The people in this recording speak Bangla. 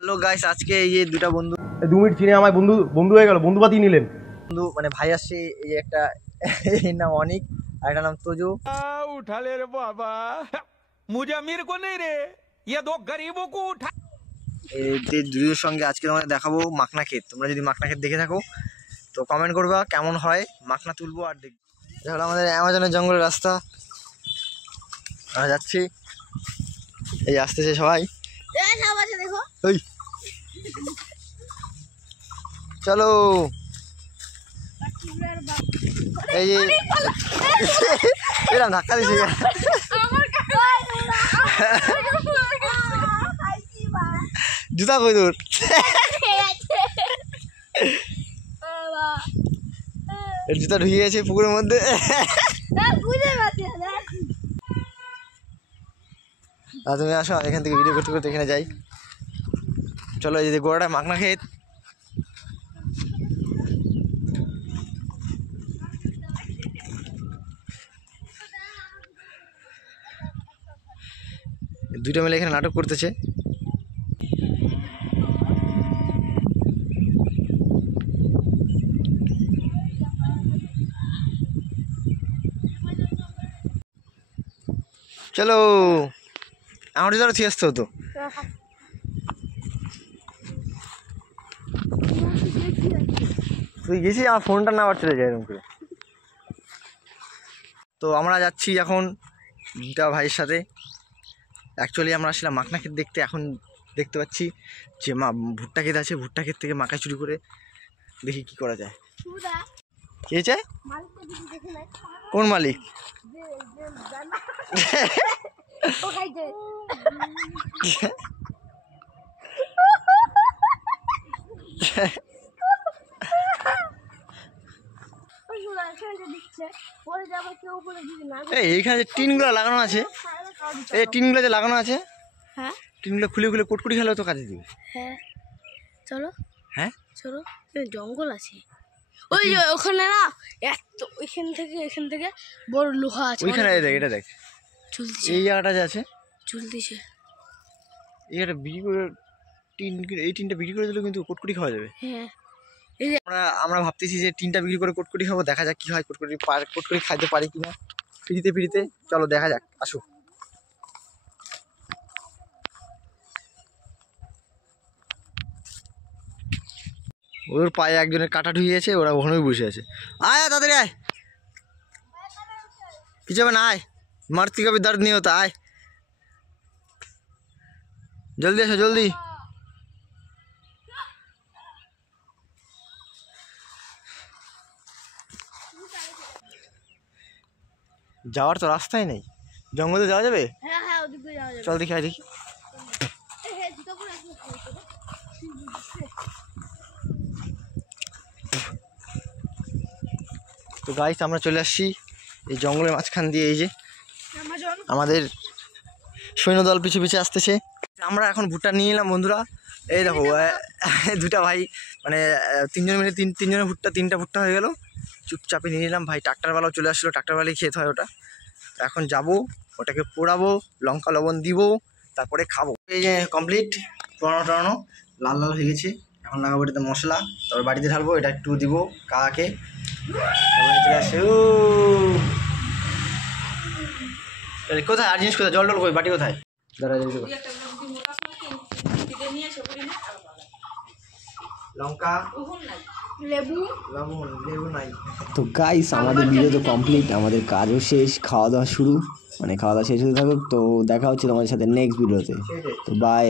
হ্যালো গাইস, আজকে এই যে দুটা বন্ধু 2 মিনিট চিনে আমার বন্ধু বন্ধু হয়ে গেল, বন্ধু পাতি নিলেন। বন্ধু মানে ভাই আসছে, এই একটা এর নাম অনিক আর একটা নাম তোজো। उठा ले रे बाबा, मुझे अमीर को नहीं रे, ये दो गरीबों को उठा। এই দুজোর সঙ্গে আজকে তোমাদের দেখাবো মাখনা ক্ষেত। তোমরা যদি মাখনা ক্ষেত দেখে থাকো তো কমেন্ট করবা কেমন হয়, মাখনা তুলবো আর দেখবো। এটা হলো আমাদের অ্যামাজনের জঙ্গলের রাস্তা, আমরা যাচ্ছি। এই আসতেছে সবাই, ওই চলো। এই যে এরকম ধাক্কা দিছে, জুতা কই দূর। জুতা ঢুকে গেছে পুকুরের মধ্যে। তুমি আসো, এখান থেকে ভিডিও করতে করতে এখানে যাই। চলো, এই যে গোড়াটা মাখনা ক্ষেত। দুইটা মিলে এখানে নাটক করতেছে। চলো, আমার যদি আরো ঠিক আসতে হতো। তুই গেছিস, আমার ফোনটা না আবার চলে যায় এরকম করে। তো আমরা যাচ্ছি এখন দুটা ভাইয়ের সাথে। অ্যাকচুয়ালি আমরা আসলাম মাখনা ক্ষেত দেখতে। এখন দেখতে পাচ্ছি যে ভুট্টা ক্ষেত আছে, ভুট্টা ক্ষেত থেকে মাখা চুরি করে দেখি কি করা যায়। কি হয়েছে? কোন মালিক? এইখানে যে টিনগুলো লাগানো আছে, এই টিনগুলো যে লাগানো আছে, হ্যাঁ, টিনগুলো খুলে খুলে কুটকুটি খেলেও তো কাজে দিবে। হ্যাঁ চলো, হ্যাঁ চলো। জঙ্গল আছে ওই যে ওখানে না, এত এখান থেকে বড় লোহা আছে ওইখানে। দেখ, এটা দেখ, চলছে, এই জায়গাটা যে আছে চলতেছে। এইটা বিক্রি করে টিন, এই টিনটা বিক্রি করে দিলেও কিন্তু কুটকুটি খাওয়া যাবে। হ্যাঁ, আমরা ভাবতেছি যে টিনটা বিক্রি করে কুটকুটি খাবো। দেখা যাক কি হয়, কুটকুটি খাইতে পারি কিনা ফিরিতে। চলো দেখা যাক, আসো। ওর পায়ে একজনের কাটা ঢুকিয়েছে, ওরা ওখানেই বসে আছে। আয় তাড়াতাড়ি আয়, কিছু হবে না, আয়। মারতি কবি দর্দ নিয়ে হতো, আয় জলদি আসো, জলদি। যাওয়ার তো রাস্তাই নেই, জঙ্গলে যাওয়া যাবে? হ্যাঁ হ্যাঁ, ওদিকে যাওয়া যাবে। চল দেখি, আয় দেখি। তো গাইস, আমরা চলে আসছি এই জঙ্গলের মাঝখান দিয়ে। এই যে আমাদের সৈন্যদল পিছু পিছু আসতেছে। আমরা এখন ভুট্টা নিয়ে এলাম বন্ধুরা। এই দেখো, দুটা ভাই মানে তিনজন মিলে তিনজনের ভুট্টা, 3টা ভুট্টা হয়ে গেল। চুপচাপে নিয়ে নিলাম ভাই। ট্রাক্টরওয়ালাও চলে আসলো, ট্রাক্টরওয়ালাই খেতে হয় ওটা। তো এখন যাবো, ওটাকে পোড়াবো, লঙ্কা লবণ দিব, তারপরে খাবো। এই যে কমপ্লিট, পোড়ানো লাল লাল হয়ে গেছে। এখন লাগাবো এটাতে মশলা, তারপর বাড়িতে ঢালবো। এটা একটু দিব কাকে, চলে আসে। কোথায় আর জিনিস কোথায়? জল টল কই, বাটি কোথায়? দাঁড়া, লঙ্কা, লেবু নাই। তো গাইস, আমাদের ভিডিও তো কমপ্লিট, আমাদের কাজও শেষ, খাওয়া দাওয়া শুরু, মানে খাওয়া দাওয়া শেষ হতে থাকুক। তো দেখা হচ্ছে তোমাদের সাথে নেক্সট ভিডিওতে। তো বাই।